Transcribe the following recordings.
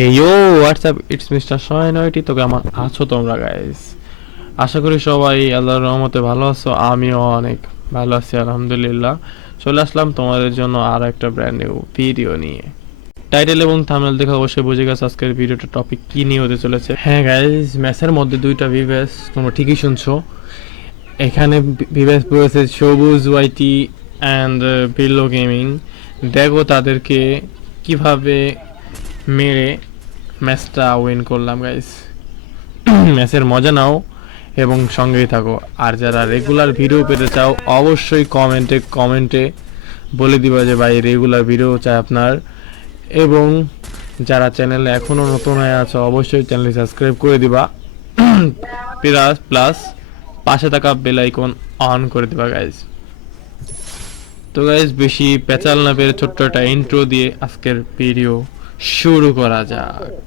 এই yo WhatsApp it's mister সয়নয়টি তো কেমন আছো তোমরা গাইস আশা করি সবাই আল্লাহর রহমতে ভালো আছো। আমিও অনেক ভালো আছি, আলহামদুলিল্লাহ। চলে আসলাম তোমাদের জন্য আর একটা ব্র্যান্ড নিউ ভিডিও নিয়ে। টাইটেল এবং থামেল দেখে অবশ্যই বুঝে গেছো আজকের ভিডিওটা টপিক কি নিয়ে হতে চলেছে। হ্যাঁ গাইস ম্যাচের মধ্যে দুইটা ভিভেস তোমরা ঠিকই শুনছো। এখানে ভিভেস বলেছে সবুজ ওয়াইটি অ্যান্ড বিল্লো গেমিং দেখো তাদেরকে কীভাবে মেরে ম্যাচটা উইন করলাম গাইস ম্যাচের মজা নাও এবং সঙ্গেই থাকো। আর যারা রেগুলার ভিডিও পেতে চাও, অবশ্যই কমেন্টে কমেন্টে বলে দিবা যে, ভাই রেগুলার ভিডিও চাই আপনার। এবং যারা চ্যানেলে এখনও নতুন হয়ে আছো, অবশ্যই চ্যানেলটি সাবস্ক্রাইব করে দিবা। প্লাস প্লাস পাশে থাকা বেল আইকন অন করে দিবা গাইজ তো গাইজ বেশি পেঁচাল না পেরে ছোট্ট একটা ইন্ট্রো দিয়ে আজকের ভিডিও শুরু করা যাক।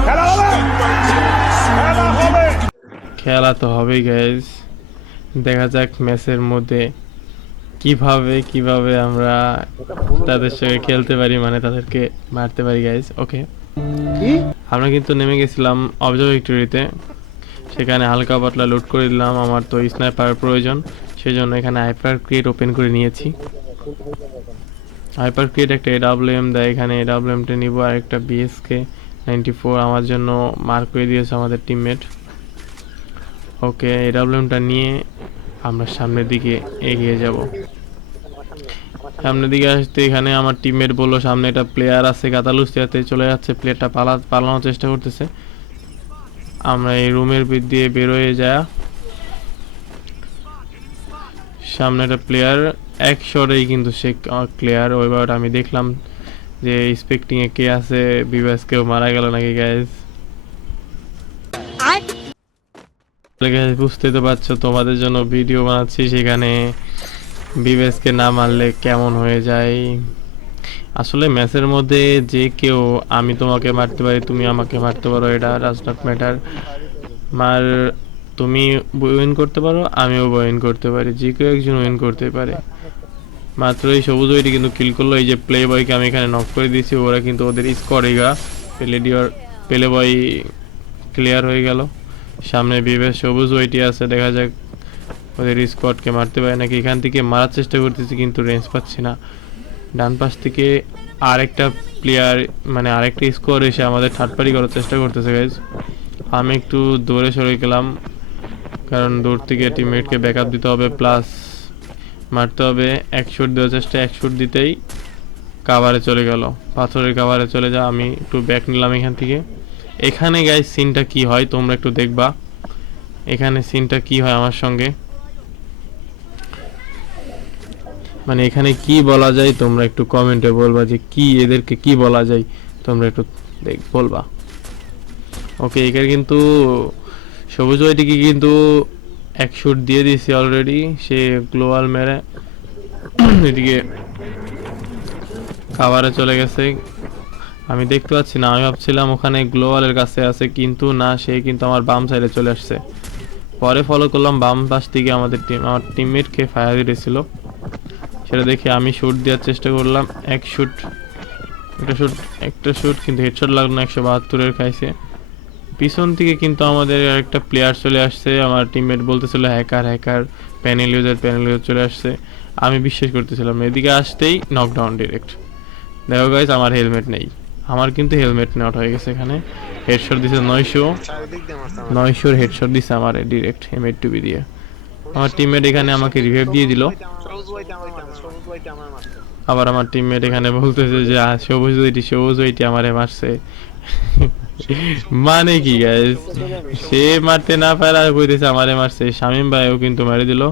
খেলা হবে? হবে। খেলা তো হবেই গাইজ দেখা যাক ম্যাচের মধ্যে কীভাবে কীভাবে আমরা তাদের সঙ্গে খেলতে পারি মানে তাদেরকে মারতে পারি গাইজ ওকে আমরা কিন্তু নেমে গেছিলাম অবজারভেটরিতে সেখানে হালকা পাতলা লুট করে দিলাম আমার তো স্নাইপার প্রয়োজন। সেই জন্য এখানে হাইপার ক্রিয়েট ওপেন করে নিয়েছি। হাইপার ক্রিয়েট একটা এডাব্লিউএম দেয় এখানে এডাব্লিউএমটা নিব আর একটা বিএসকে নাইনটি ফোর আমার জন্য মার্ক করে দিয়েছে আমাদের টিমমেট ওকে এডাব্লিউএমটা নিয়ে আমরা সামনের দিকে এগিয়ে যাব। সামনের দিকে আসতে এখানে আমার টিমমেট বলল, সামনে একটা প্লেয়ার আছে কাতালুসিয়াতে চলে যাচ্ছে প্লেয়ারটা পালা, পালানোর চেষ্টা করতেছে। আমরা এই রুমের ভিত দিয়ে বেরোয় যা। সামনে একটা প্লেয়ার এক শটেই কিন্তু সে ক্লিয়ার ওইবার আমি দেখলাম যে স্পেক্টিং এ কে আছে বিবাস কেউ মারা গেল নাকি গ্যাস বুঝতে তো পারছ, তোমাদের জন্য ভিডিও বানাচ্ছি সেখানে। বিবেসকে না মারলে কেমন হয়ে যায়? আসলে ম্যাচের মধ্যে যে কেউ, আমি তোমাকে মারতে পারি, তুমি আমাকে মারতে পারো, এটা ডাজ নট ম্যাটার মার, তুমি উইন করতে পারো, আমিও উইন করতে পারি, যে কেউ একজন উইন করতে পারে। মাত্র এই সবুজ ওইটি কিন্তু কিল করল, এই যে প্লে বয়কে আমি এখানে নক করে দিয়েছি, ওরা কিন্তু ওদের স্কোয়ারিগা প্লেডিওর প্লে বয় ক্লিয়ার হয়ে গেল। সামনে বিবেশ সবুজ ওইটি আছে, দেখা যাক ওদের স্কোয়াডকে মারতে পারে নাকি। এখান থেকে মারার চেষ্টা করতেছি, কিন্তু রেঞ্জ পাচ্ছি না। ডান পাশ থেকে আরেকটা প্লেয়ার মানে আরেকটা স্কোয়ার এসে আমাদের থার্ড পার্টি করার চেষ্টা করতেছে গাইজ আমি একটু দৌড়ে সরে গেলাম, কারণ দূর থেকে টিমমেটকে ব্যাক আপ দিতে হবে প্লাস মারতে হবে। এক শুট দেওয়ার চেষ্টা, এক শুট দিতেই কাভারে চলে গেল। পাথরের কাভারে চলে যা আমি একটু ব্যাক নিলাম এখান থেকে। এখানে গাইজ সিনটা কি হয় তোমরা একটু দেখবা। এখানে সিনটা কি হয় আমার সঙ্গে? মানে এখানে কি বলা যায় তোমরা একটু কমেন্টে বলবা যে কি এদেরকে কি বলা যায় তোমরা একটু দেখ, বলবা। ওকে এখানে কিন্তু সবুজ ওইটিকে কিন্তু এক শুট দিয়ে দিয়েছি অলরেডি সে গ্লোয়াল মেরে এদিকে খাবারে চলে গেছে। আমি দেখতে পাচ্ছি না, আমি ভাবছিলাম ওখানে গ্লোবালের কাছে আছে, কিন্তু না, সে কিন্তু আমার বাম সাইডে চলে আসছে। পরে ফলো করলাম, বাম পাশ থেকে আমাদের টিম আমার টিমমেটকে ফায়ার দিয়েছিল। সেটা দেখে আমি শ্যুট দেওয়ার চেষ্টা করলাম, এক শ্যুট একটা শ্যুট একটা শ্যুট কিন্তু হেডশট লাগল না, একশো বাহাত্তরের খাইছে। পিছন থেকে কিন্তু আমাদের একটা প্লেয়ার চলে আসছে, আমার টিমমেট বলতেছিল hacker hacker panel user panel user চলে আসছে। আমি বিশ্বাস করতেছিলাম, এদিকে আসতেই নকডাউন ডিরেক্ট দেখো গাইজ আমার হেলমেট নেই। আমার কিন্তু হেলমেট নট হয়ে গেছে এখানে। হেডশট দিছে নয়শো। নয়শোর হেডশট দিছে আমার ডিরেক্ট এম এইট টুবি দিয়ে। আমার টিমমেট এখানে আমাকে রিভাইভ দিয়ে দিল। আবার আমার টিমমেট এখানে বলতেছে যে সবুজ ওইটি সবুজ ওইটি আমারে মারছে। মানে কি গাইস সে মারতে না পারে কইতেছে আমারে মারছে। শামিম ভাইও কিন্তু মারি দিল।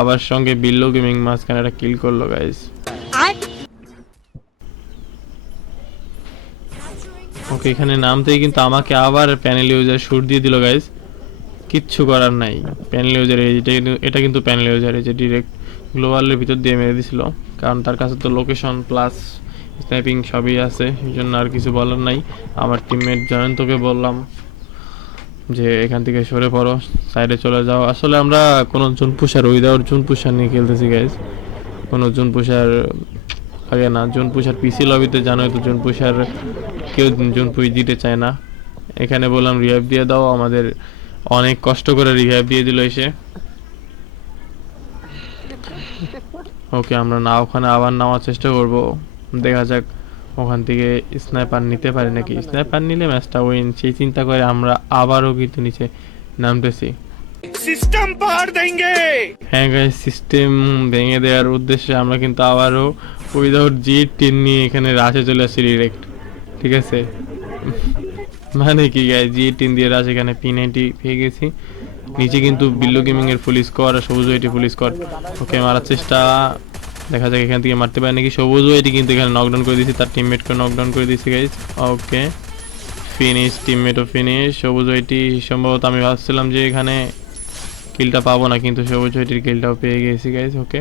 আবার সঙ্গে বিল্লো গেমিং মাঝখানে একটা কিল করল গাইস ওকে এখানে নামতেই কিন্তু আমাকে আবার প্যানেল ইউজার শুট দিয়ে দিল গাইজ কিচ্ছু করার নাই। প্যানেল ইউজার এটা কিন্তু এটা কিন্তু প্যানেল ইউজার এই যে ডিরেক্ট গ্লোবালের ভিতর দিয়ে মেরে দিছিল। কারণ তার কাছে তো লোকেশন প্লাস স্ন্যাপিং সবই আছে, এই জন্য আর কিছু বলার নাই। আমার টিমমেট জয়ন্তকে বললাম যে, এখান থেকে সরে পড়ো সাইডে চলে যাও। আসলে আমরা কোনো জুন পুষার উইদাউট জুন পুষার নিয়ে খেলতেছি গাইজ কোনো জুন পুষার আগে না, জুন পুষার পিসি লবিতে জানোই তো, জুন পুষার কেউ জন দিতে চায় না। এখানে বললাম রিহাইভ দিয়ে দাও। আমাদের অনেক কষ্ট করে রিহাইভ দিয়ে দিল এসে। ওকে আমরা না ওখানে আবার নামার চেষ্টা করব। দেখা যাক ওখান থেকে স্নাইপার নিতে পারি নাকি? স্নাইপার নিলে ম্যাচটা উইন সেই চিন্তা করে আমরা আবারও কিন্তু নিচে নামতেছি। সিস্টেম পার দেঙ্গে হ্যাঁ গাইস সিস্টেম ভেঙে দেওয়ার উদ্দেশ্যে আমরা কিন্তু আবারও উইদাউট জি টিন নিয়ে এখানে রাশে চলে আসছি ডিরেক্ট ঠিক আছে? মানে কি গাই জি টিন দিয়ে রাশ এখানে পি নাইনটি পেয়ে গেছি। নিচে কিন্তু বিল্লু গেমিং এর ফুল স্কোয়ার আর সবুজ ওইটি ফুল স্কোয়ার ওকে মারার চেষ্টা। দেখা যাক এখান থেকে মারতে পারে নাকি। সবুজ ওইটি কিন্তু এখানে নকডাউন করে দিয়েছি। তার টিমমেটকে নকডাউন করে দিয়েছি গাইজ ওকে ফিনিশ টিমমেটও ফিনিশ সবুজ ওইটি সম্ভবত আমি ভাবছিলাম যে এখানে কিলটা পাবো না, কিন্তু সবুজ ওইটির কিলটাও পেয়ে গেছি গাইজ ওকে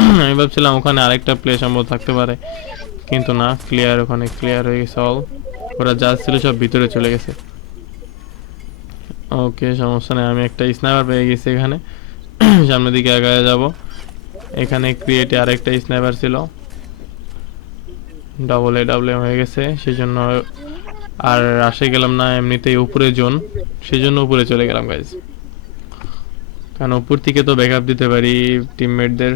আমি ভাবছিলাম ওখানে আরেকটা প্লে সম্ভব থাকতে পারে। কিন্তু না ক্লিয়ার ওখানে ক্লিয়ার হয়ে গেছে অল ওরা যা ছিল সব ভিতরে চলে গেছে। ওকে সমস্যা নেই, আমি একটা স্নাইপার পেয়ে গেছি এখানে। সামনের দিকে আগায় যাব। এখানে ক্রিয়েটে আরেকটা স্নাইপার ছিল। ডাবল এ ডাবল হয়ে গেছে সেই জন্য আর আসে গেলাম না, এমনিতেই উপরে জোন সেই জন্য উপরে চলে গেলাম গাইজ কারণ উপর থেকে তো ব্যাকআপ দিতে পারি টিমমেটদের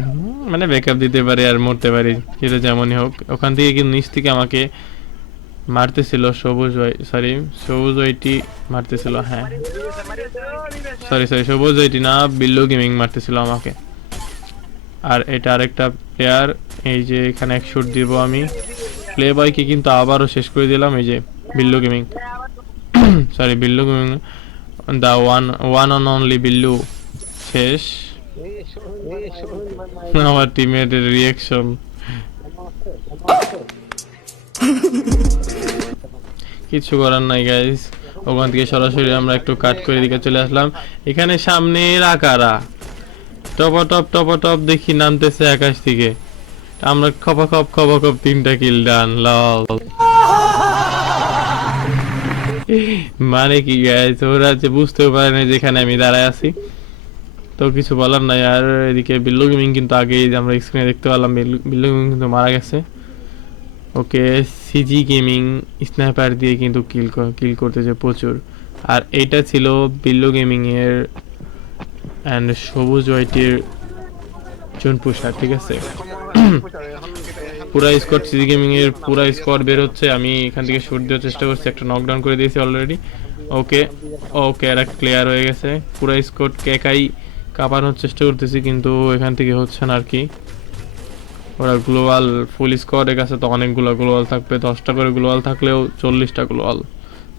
মানে ব্যাকআপ দিতে পারি আর মরতে পারি সেটা যেমনই হোক। ওখান থেকে কিন্তু নিচ থেকে আমাকে মারতেছিল সবুজ সরি সবুজ ওইটি মারতেছিল হ্যাঁ। সরি সরি সবুজ ওইটি না, বিল্লু গেমিং মারতেছিল আমাকে। আর এটা আরেকটা প্লেয়ার এই যে এখানে এক শুট দিব আমি। প্লে বয়কে কিন্তু আবারও শেষ করে দিলাম, এই যে Billu gaming. Sorry Billu gaming the one one on only Billu. শেষ? আমার টিমের রিয়াকশন কিছু করার নাই গাইস ওখান থেকে সরাসরি আমরা একটু কাট করে দিকে চলে আসলাম। এখানে সামনে রাকারা টপ টপ টপ টপ দেখি নামতেছে আকাশ থেকে। আমরা খপা খপ খপা খপ তিনটা কিল ডান লল মানে কি গাইস ওরা যে বুঝতেও পারে না যেখানে আমি দাঁড়ায় আছি। তো কিছু বলার নাই। আর এদিকে বিল্লু গেমিং কিন্তু আগেই যে আমরা স্ক্রিনে দেখতে পেলাম বিল্লু গেমিং কিন্তু মারা গেছে। ওকে সিজি গেমিং স্ন্যাপার দিয়ে কিন্তু কিল কিল করতেছে প্রচুর। আর এইটা ছিল বিল্লু গেমিং এর অ্যান্ড সবুজ হোয়াইটের জুন পুষার ঠিক আছে? পুরা স্কোয়াড সিজি গেমিং এর পুরা স্কোয়াড বের হচ্ছে। আমি এখান থেকে শুট দেওয়ার চেষ্টা করছি, একটা নকডাউন করে দিয়েছি অলরেডি ওকে ওকে এরা ক্লিয়ার হয়ে গেছে। পুরা স্কোয়াডকে একাই কাঁপানোর চেষ্টা করতেছি, কিন্তু এখান থেকে হচ্ছে না আর কি ওরা গ্লোবাল ফুল স্কোয়াডের কাছে তো অনেকগুলো গ্লোবাল থাকবে, দশটা করে গ্লোবাল থাকলেও চল্লিশটা গ্লোয়াল।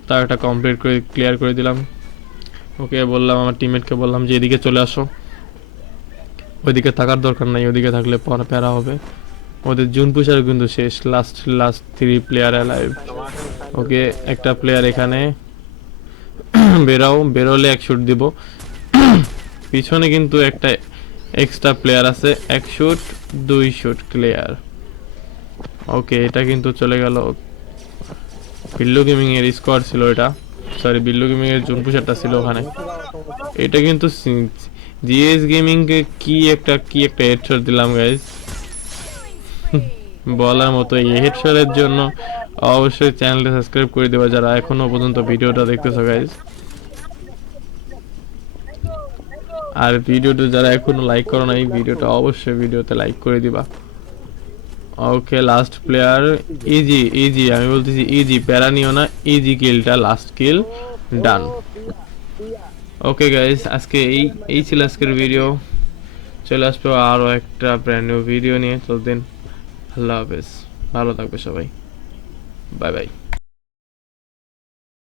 তা একটা কমপ্লিট করে ক্লিয়ার করে দিলাম। ওকে বললাম, আমার টিমমেটকে বললাম যে, এদিকে চলে আসো। ওইদিকে থাকার দরকার নাই ওদিকে থাকলে পর প্যারা হবে। ওদের জুন পুষার কিন্তু শেষ last last three player alive okay, একটা প্লেয়ার এখানে, বেরাও, বেরোলে এক শুট দিব। পিছনে কিন্তু একটা এক্সট্রা প্লেয়ার আছে, এক শুট দুই শুট ক্লিয়ার ওকে এটা কিন্তু চলে গেল। বিল্লু গেমিং এর স্কোয়াড ছিল এটা। সরি বিল্লু গেমিং এর জুন পুষারটা ছিল ওখানে। এটা কিন্তু জিএস গেমিং কে কি একটা কি একটা হেডশট দিলাম গাইজ বলার মতো এই হেডশটের জন্য অবশ্যই চ্যানেলটা সাবস্ক্রাইব করে দেবা যারা এখনও পর্যন্ত ভিডিওটা দেখতেছো গাইজ আর ভিডিওটা যারা এখনও লাইক করো নাই, ভিডিওটা অবশ্যই ভিডিওতে লাইক করে দিবা। Okay last player easy easy আমি বলতেছি ইজি প্যারা নিও না easy কিলটা last kill done okay guys আজকে এই এই ছিল আজকের ভিডিও চলে আসবে আরও একটা ব্র্যান্ড নিউ ভিডিও নিয়ে। ততদিন, আল্লাহ হাফেজ। ভালো থাকবে সবাই। Bye bye